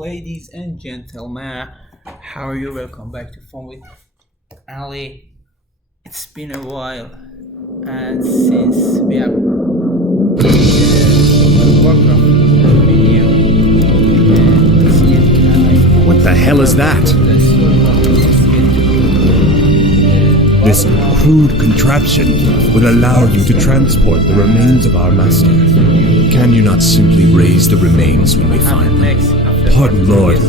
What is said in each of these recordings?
ladies and gentlemen. How are you? Welcome back to Fun with Ali. It's been a while, and since we have Warcraft video, let's get What the hell is that? This crude contraption will allow you to transport the remains of our master. Can you not simply raise the remains when we find them? Pardon, Lord,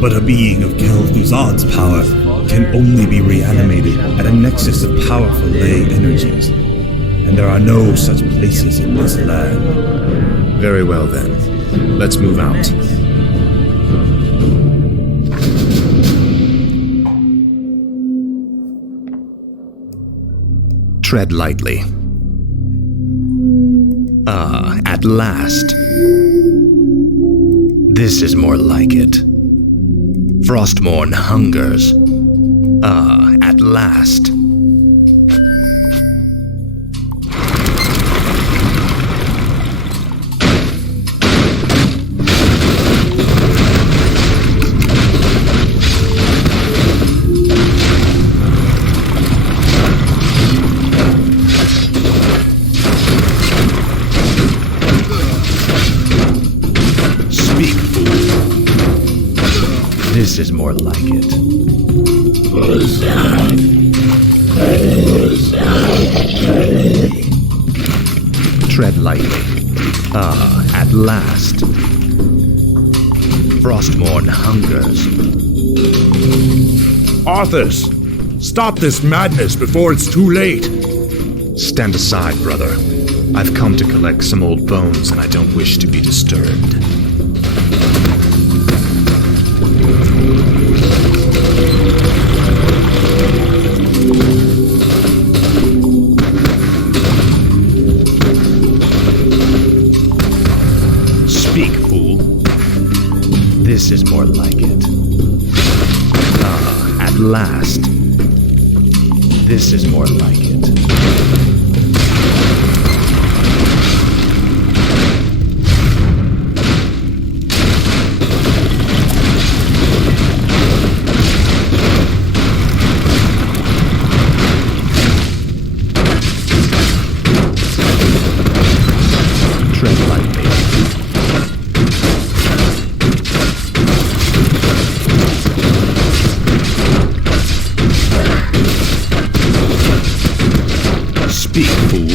but a being of Kel'Thuzad's power can only be reanimated at a nexus of powerful ley energies, and there are no such places in this land. Very well then, let's move out. Tread lightly. Ah, at last. This is more like it. Frostmourne hungers. Ah, at last. This is more like it. Tread lightly. Ah, at last. Frostmourne hungers. Arthas, stop this madness before it's too late. Stand aside, brother. I've come to collect some old bones and I don't wish to be disturbed. Speak, fool. This is more like it. Ah, at last. This is more like it. Tread lightly. Speak, fool.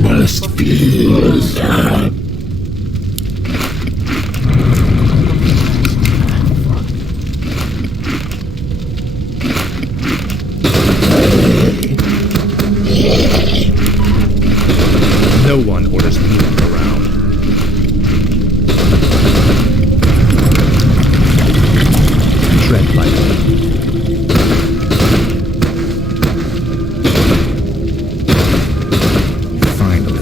Must be No one orders me around. Tread lightly. Finally.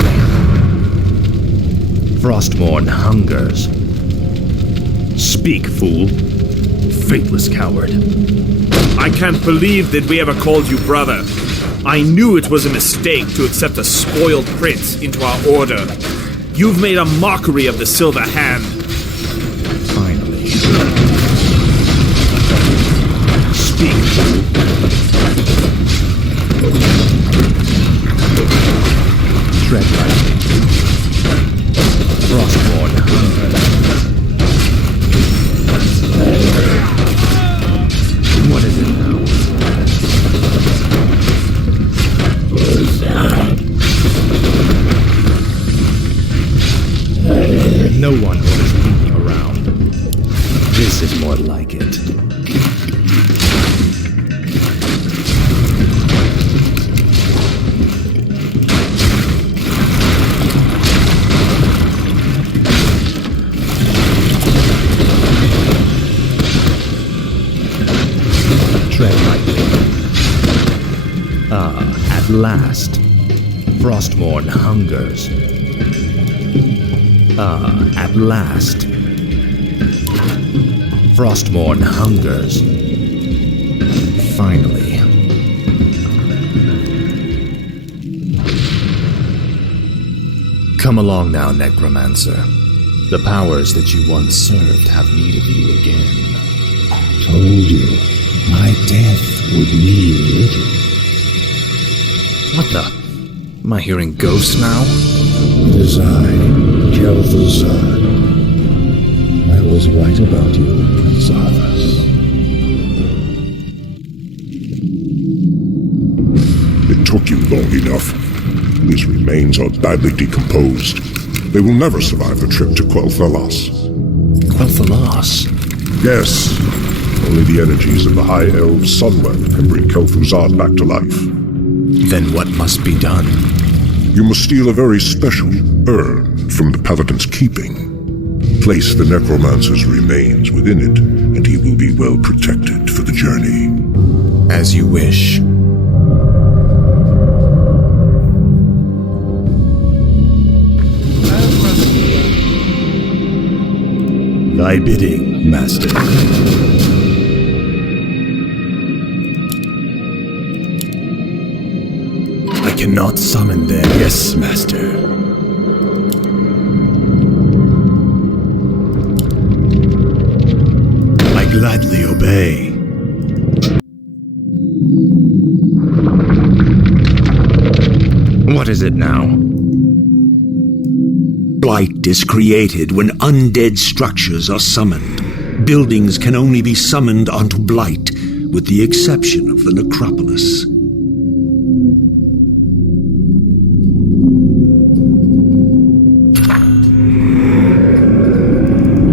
Frostmourne hungers. Speak, fool. Faithless coward. I can't believe that we ever called you brother. I knew it was a mistake to accept a spoiled prince into our order. You've made a mockery of the Silver Hand. Finally. Speak, fool. Tread lightly. Frostmourne hungers. What is it now? No one orders me around. This is more like it. Tread lightly. Ah, at last. Frostmourne hungers. Ah, at last. Frostmourne hungers. Finally. Come along now, Necromancer. The powers that you once served have need of you again. Told you, my death would mean little. What the? Am I hearing ghosts now? It is I, Kel'Thuzad. I was right about you, Prince Arthas. It took you long enough. His remains are badly decomposed. They will never survive the trip to Quel'Thalas. Quel'Thalas? Yes. Only the energies of the High Elves' Sunwell can bring Kel'Thuzad back to life. Then what must be done? You must steal a very special urn from the Paladin's keeping. Place the Necromancer's remains within it, and he will be well protected for the journey. As you wish. Thy bidding, Master. I cannot summon them. Yes, Master. I gladly obey. What is it now? Blight is created when undead structures are summoned. Buildings can only be summoned onto blight, with the exception of the necropolis.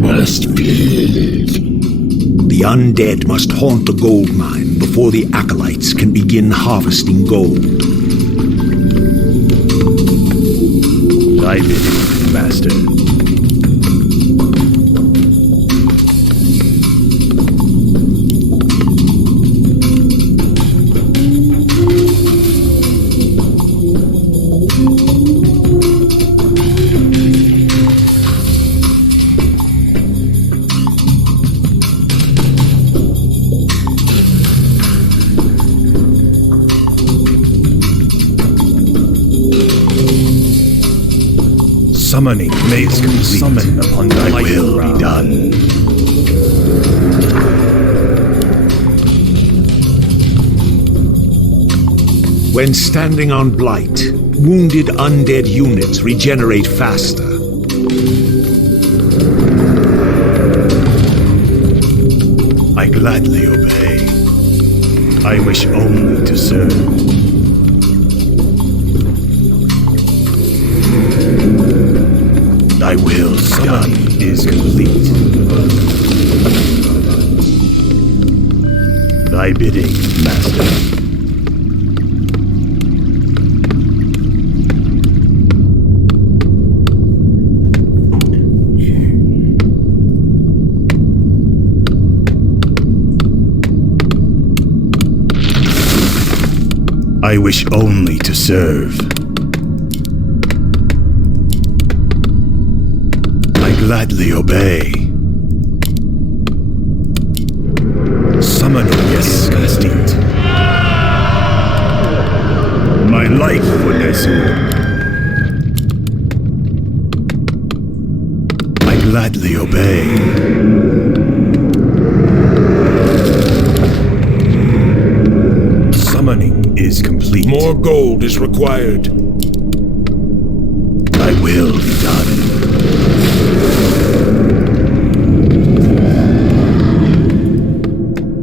Must be. The undead must haunt the gold mine before the acolytes can begin harvesting gold. Thy bidding, Master. Summoning is complete. Summon upon thy will be done. When standing on blight, wounded undead units regenerate faster. I gladly obey. I wish only to serve. Thy will done is complete. Thy bidding, Master. I wish only to serve. Gladly obey. Summoning, yes, instinct. My life for Nezul. I gladly obey. Summoning is complete. More gold is required. Thy will be done.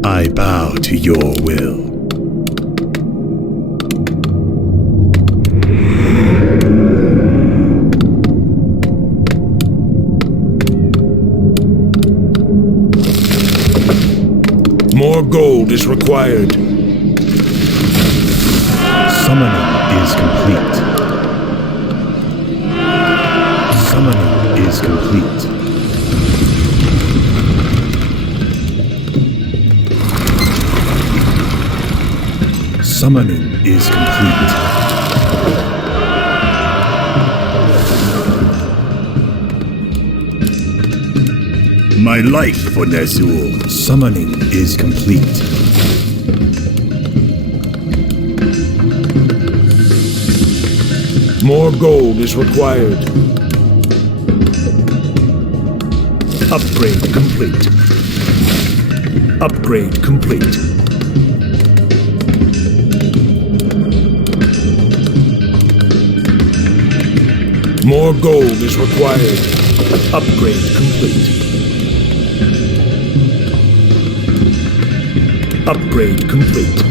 I bow to your will. More gold is required. Summoning is complete. Summoning is complete. Summoning is complete. My life for Nezul. Summoning is complete. More gold is required. Upgrade complete. Upgrade complete. More gold is required. Upgrade complete. Upgrade complete.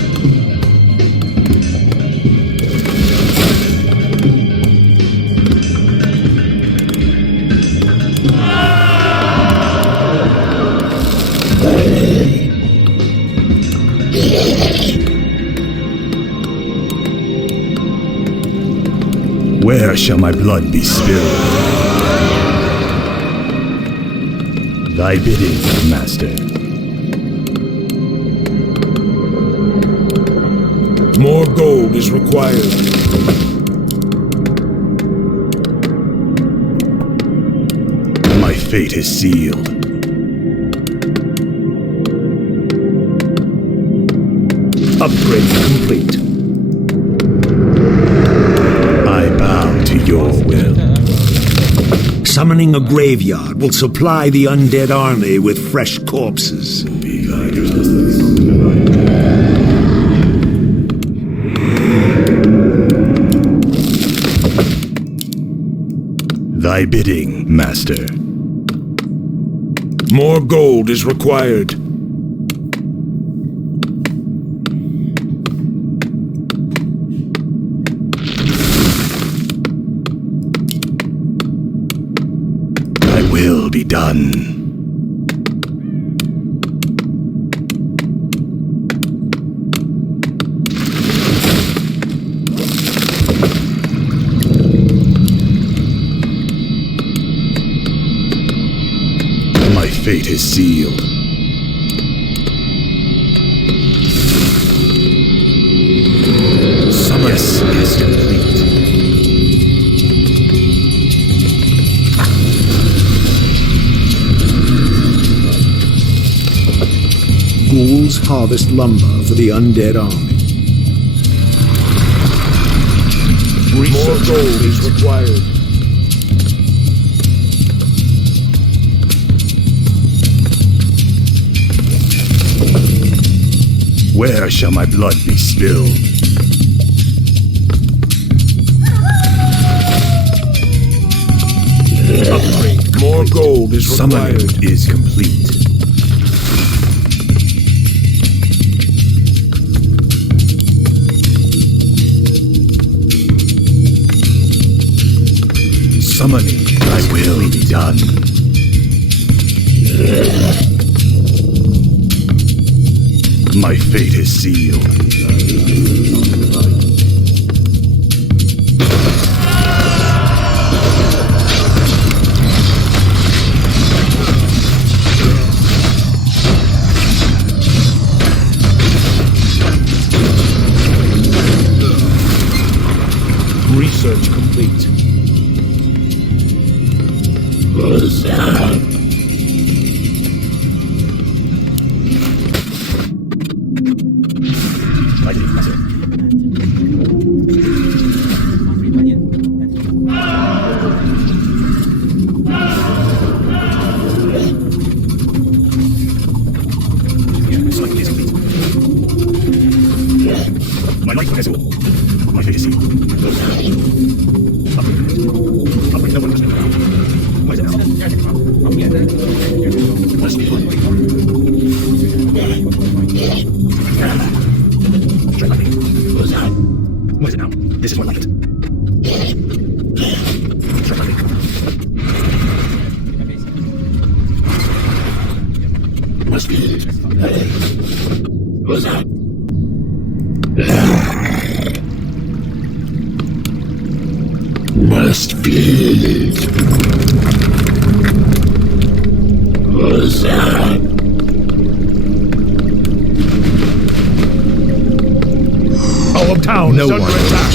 Where shall my blood be spilled? Thy bidding, Master. More gold is required. My fate is sealed. Upgrade complete. I bow to your will. Summoning a graveyard will supply the undead army with fresh corpses. Thy bidding, Master. More gold is required. Thy will be done. My fate is sealed. Summer is complete. Ghouls harvest lumber for the undead army. More gold is required. Where shall my blood be spilled? Upgrade. More gold is required. Summoning is complete. Summoning, thy will be done. My fate is sealed. Research complete. My life is all. My fate is sealed. No one must know. What is it now? Must be one. Try nothing. What is it now? This is more like it. Try nothing. Must be it. What's that? Must be it. What's that? Our town is under attack.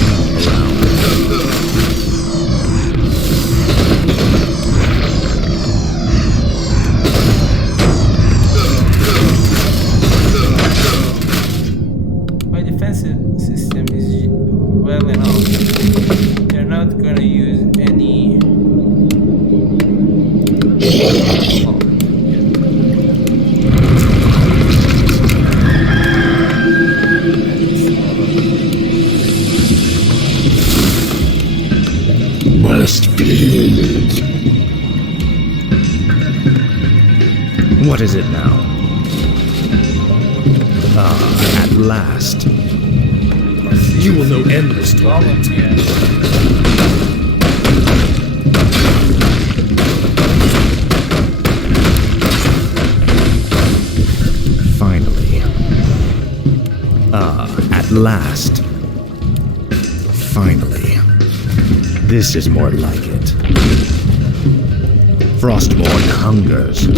My defensive system is well enough. They're not is it now? At last. You will know endless torment. Finally. At last. Finally. This is more like it. Frostborn hungers.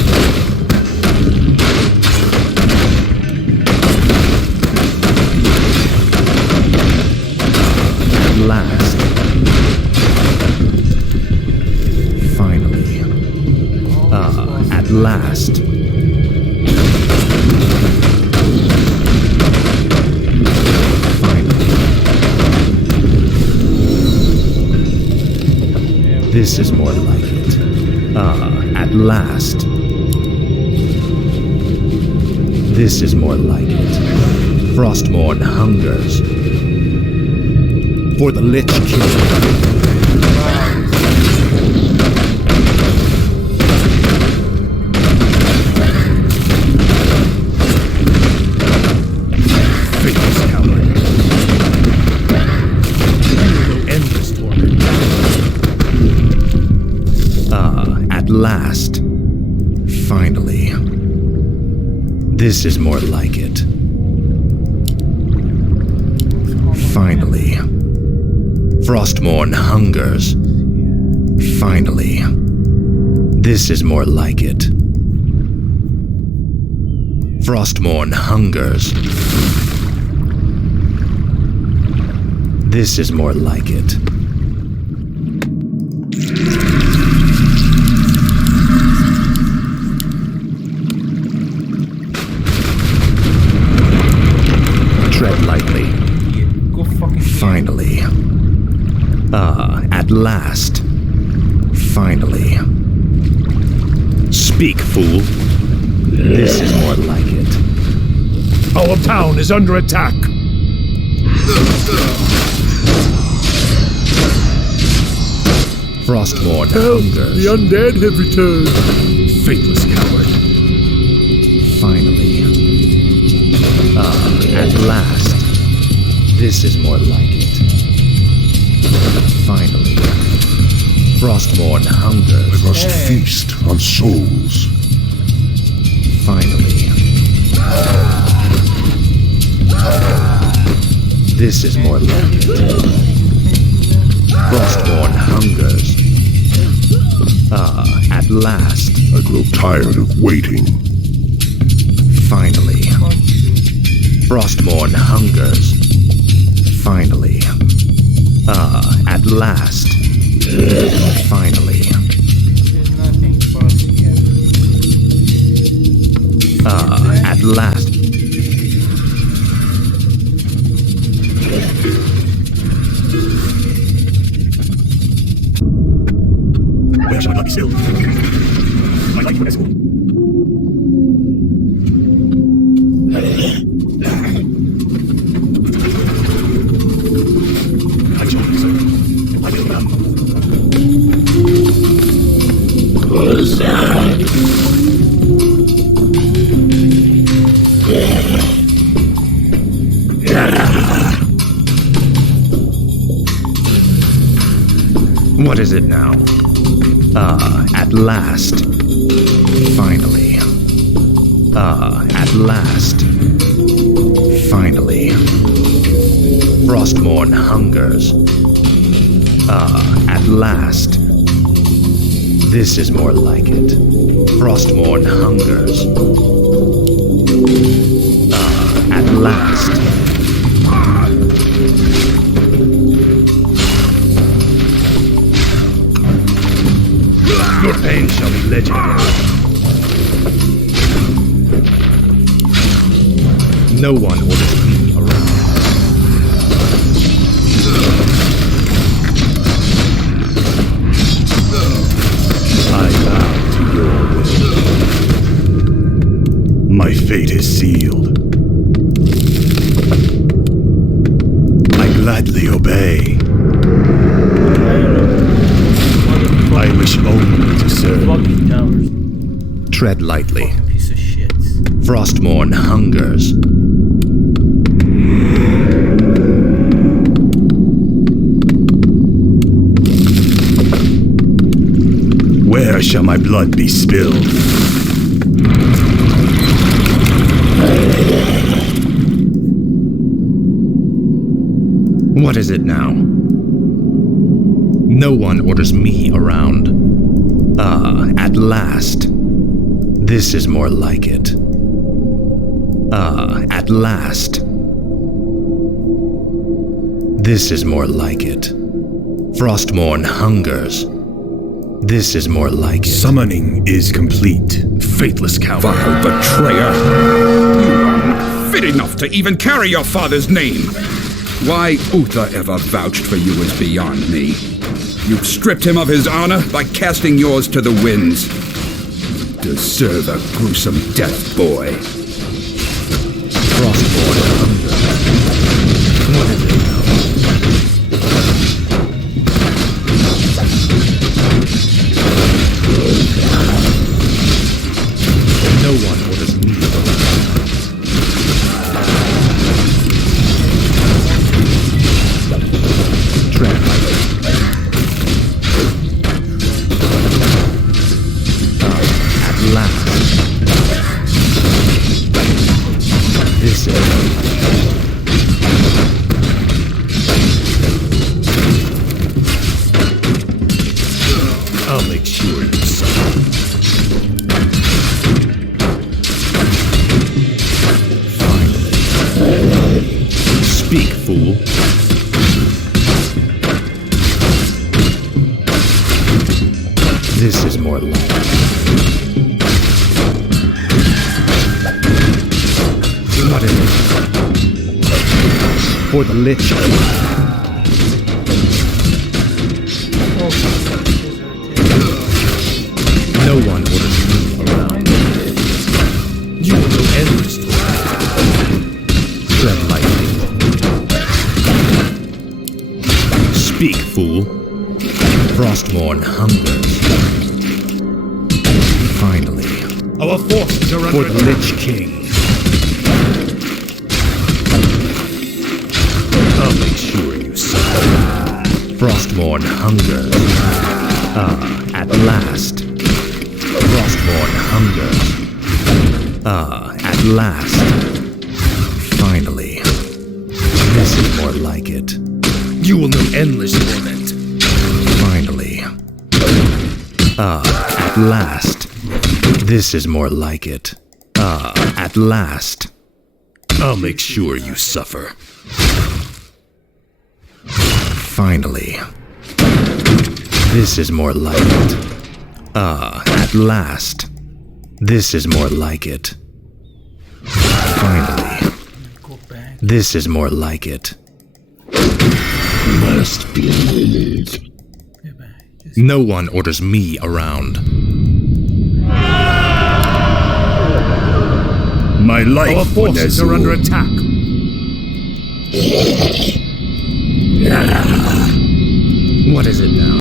At last. Finally. At last. Finally. This is more like it. At last. This is more like it. Frostborn hungers. For the Lich King. Faithless coward. You will know endless torment. At last. Finally. This is more like it. Finally. Frostborn hungers. Finally. This is more like it. Frostborn hungers. This is more like it. Tread lightly. Go fucking Finally. At last. Finally. Speak, fool. This is more like it. Our town is under attack. Frostborn hungers. The undead have returned. Faithless coward. Finally. At last. This is more like it. Finally. Frostborn hungers. I must feast on souls. Finally. This is more like it. Frostborn hungers. At last. I grow tired of waiting. Finally. Frostborn hungers. Finally. At last. Finally. There's nothing for us here. At last. Where shall I not be still? My life for escort. I shall be so. I will now. What is it now? At last. Finally. At last. Finally. Frostborn hungers. At last. This is more like it. Frostborn hungers. At last. Your pain shall be legendary. No one orders me around. I bow to your will. My fate is sealed. I gladly obey. I wish only to serve. Fucking towers. Tread lightly. Fucking piece of shit. Frostmourne hungers. Where shall my blood be spilled? What is it now? No one orders me around. Ah, at last. This is more like it. Ah, at last. This is more like it. Frostmourne hungers. This is more like it. Summoning is complete. Faithless coward. Vile betrayer! You are not fit enough to even carry your father's name! Why Uther ever vouched for you is beyond me. You've stripped him of his honor by casting yours to the winds. You deserve a gruesome death, boy. Frostmourne hungers. What is it now? No one orders me around. Tread lightly. At last. This is... I'll make sure you suffer. Speak, fool. This is more like it. What is it? For the Lich. No one orders me around. You will know endlessly. Tread lightly. Speak, fool. Frostmourne hungers. Finally. Our forces are For under the Lich King. I'll make sure you suffer. Frostmourne hungers. Ah, at last. Frostmourne hungers. Ah, at last. Finally. This is more like it. You will know endless torment. Finally. Ah, at last. This is more like it. Ah, at last. I'll make sure you suffer. Finally. This is more like it. Ah, at last. This is more like it. Finally. Go back. This is more like it. Must be limit. Go back. Just No one orders me around. My life Our forces are under attack. What is it now?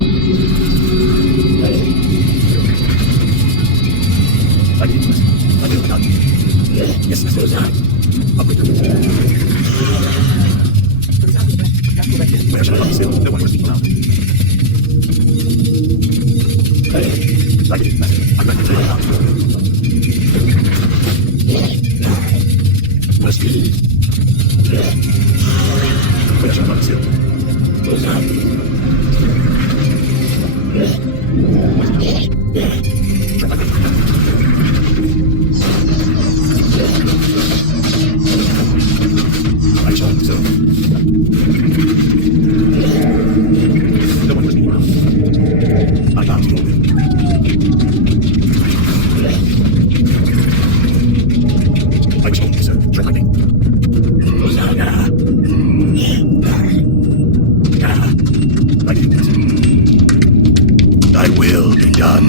Thy will be done.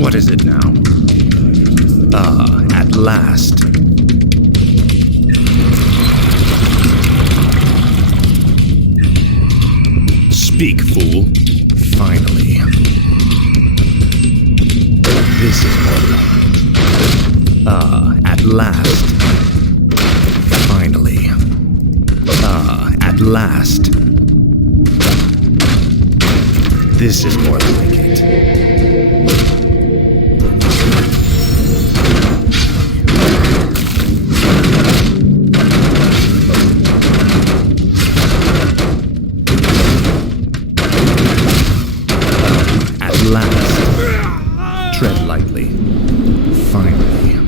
What is it now? Ah, at last. Speak, fool. Finally. This is more like it. At last. Finally. At last. This is more like it. At last. Tread lightly. Finally.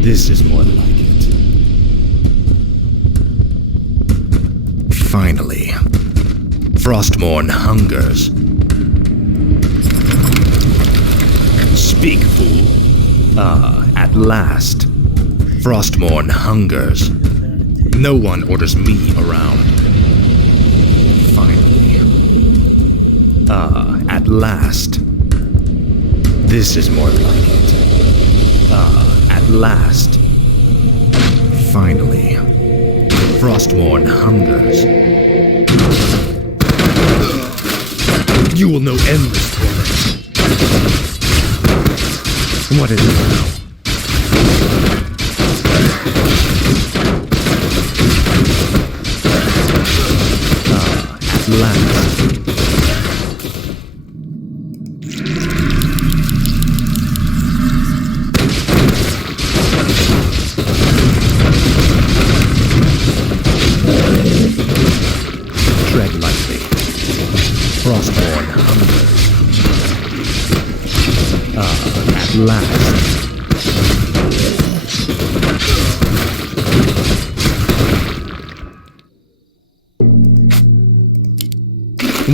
This is more like it. Finally. Frostmourne hungers. Speak, fool. At last. Frostmourne hungers. No one orders me around. Finally. At last. This is more like it. At last. Finally. Frostmourne hungers. You will know endless torment. What is it now? At last. Tread lightly. Frostborn hungers. At last.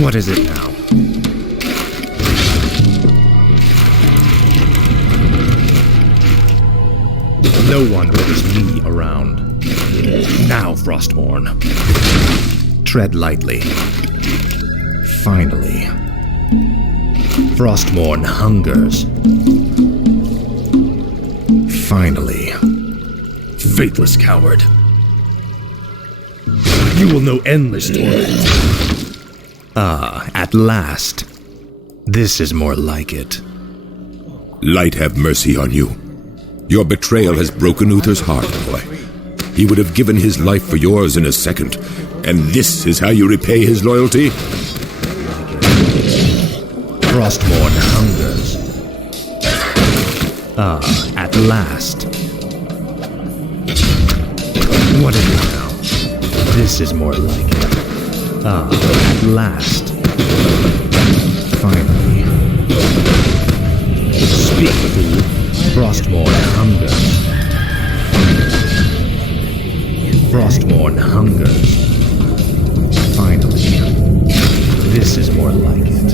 What is it now? No one orders me around. Now, Frostborn. Tread lightly. Finally. Frostmourne hungers. Finally. Faithless coward. You will know endless torment. At last. This is more like it. Light have mercy on you. Your betrayal has broken Uther's heart, boy. He would have given his life for yours in a second, and this is how you repay his loyalty? Frostmourne hungers. At last. What is it now? This is more like it. At last. Finally. Speak, fool. Frostmourne hungers. Frostmourne hungers. Finally. This is more like it.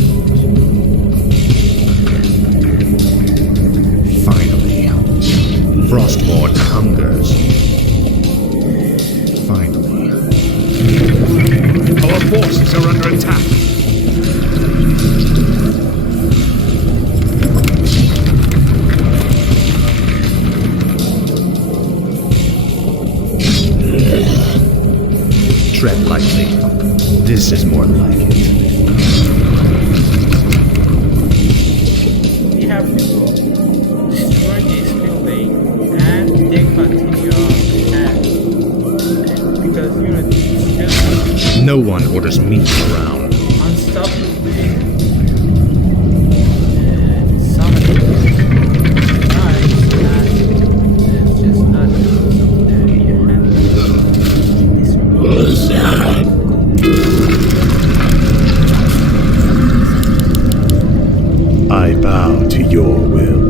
Finally. Frostmourne hungers. Finally. Our forces are under attack. Tread lightly. This is more like it. We have to go destroy this building and then continue on ahead. Because it's just No one orders me around. unstoppably summoning knives and it's just not I bow to your will.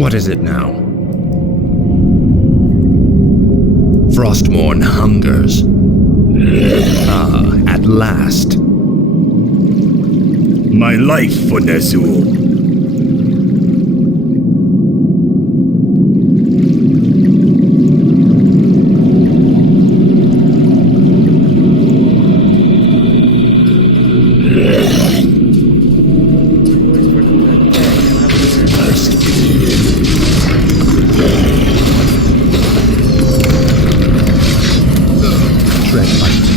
What is it now? Frostmourne hungers. At last. My life for Nezul. Tread lightly.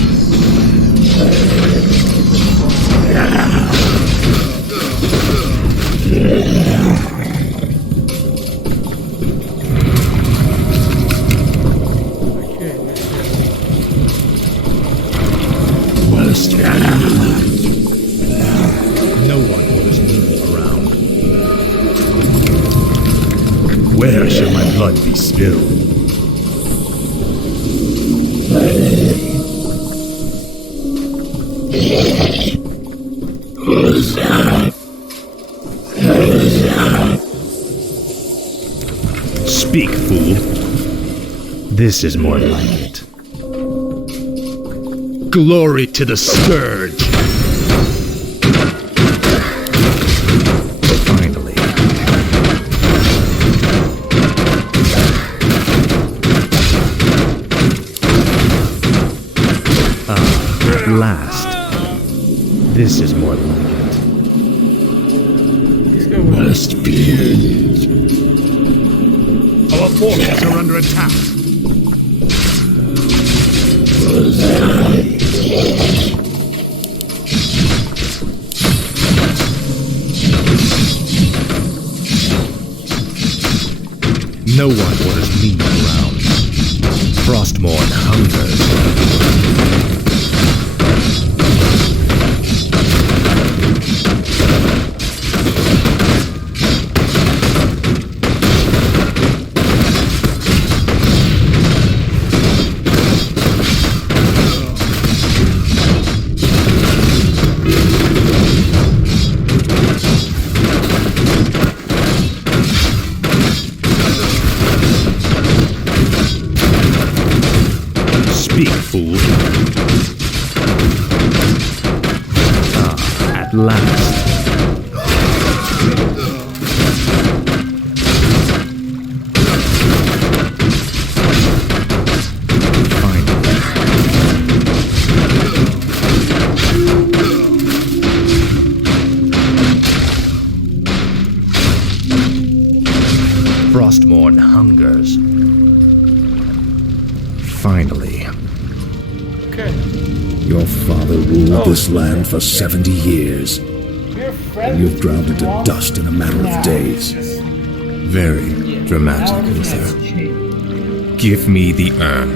blood be spilled. Speak, fool. This is more like it. Glory to the Scourge! Finally. At last. This is more like it. Must be it. Our forces are under attack. No one orders me around. Frostmourne hungers. Speak, fool. At last. Finally. Frostmourne hungers. Finally. Okay. Your father ruled this land for 70 years, and you've ground it to dust in a matter of days. Very dramatic, Uther. Give me the urn,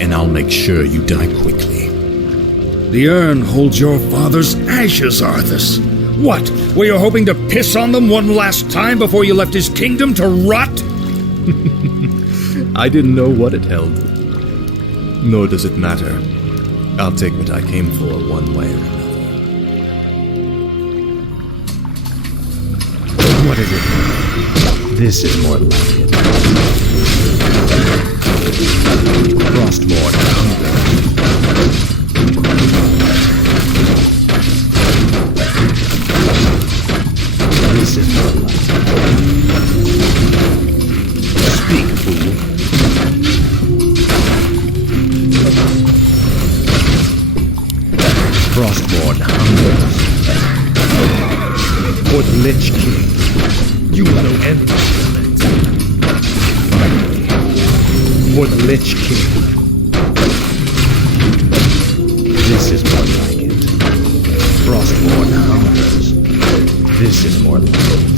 and I'll make sure you die quickly. The urn holds your father's ashes, Arthas. What? Were you hoping to piss on them one last time before you left his kingdom to rot? I didn't know what it held. Nor does it matter. I'll take what I came for one way or another. What is it? This is more like it. Frostmourne hunger. This is more like it. Speak, fool. Frostmourne hungers. For the Lich King, you will know endless lament. Finally, for the Lich King. This is more like it. Frostmourne hungers. This is more like it.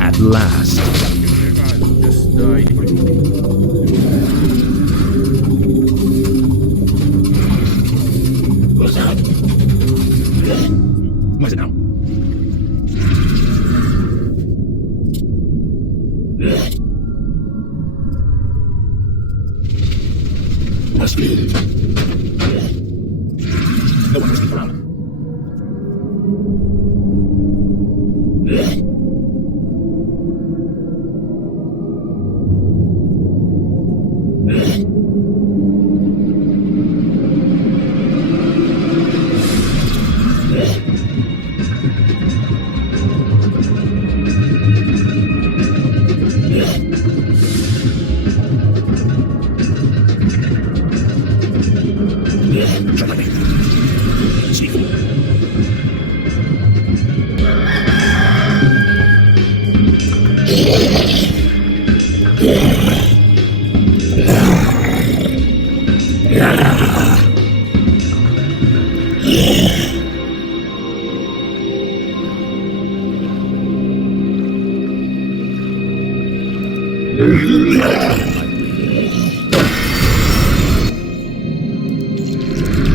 At last. Just die. What is it now? Must be it. No one must be around.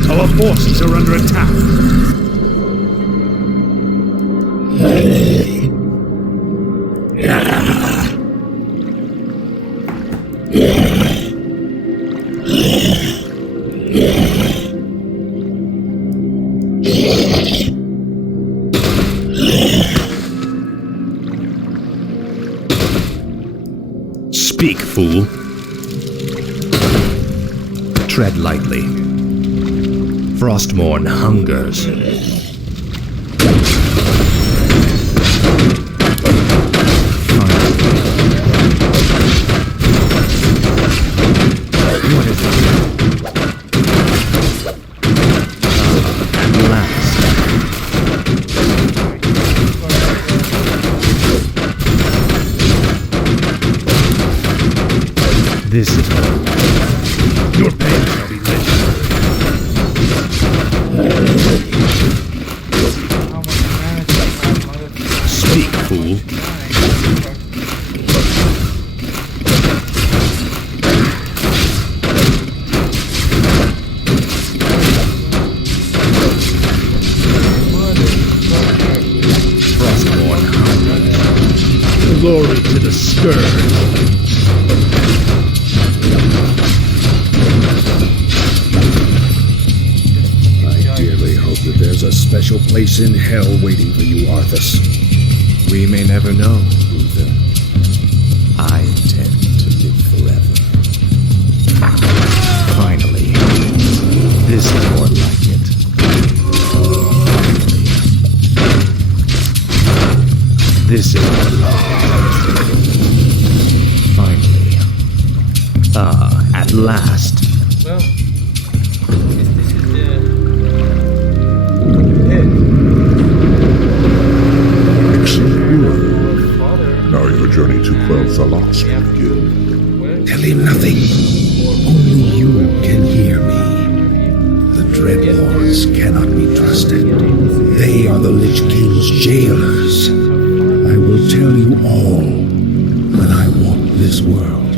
Our forces are under attack. Speak, fool. Tread lightly. Frostmourne hungers. What is it? At last. This is your pain shall be legendary. Speak, fool. Frostmourne hungers. Glory to the Scourge. That there's a special place in hell waiting for you, Arthas. We may never know, Uther. I intend to live forever. Finally, this is more like it. This is more like it. Finally. At last. Well, this is the Now your journey to quell Thalos will begin. Tell him nothing. Only you can hear me. The Dreadlords cannot be trusted. They are the Lich King's jailers. I will tell you all when I walk this world.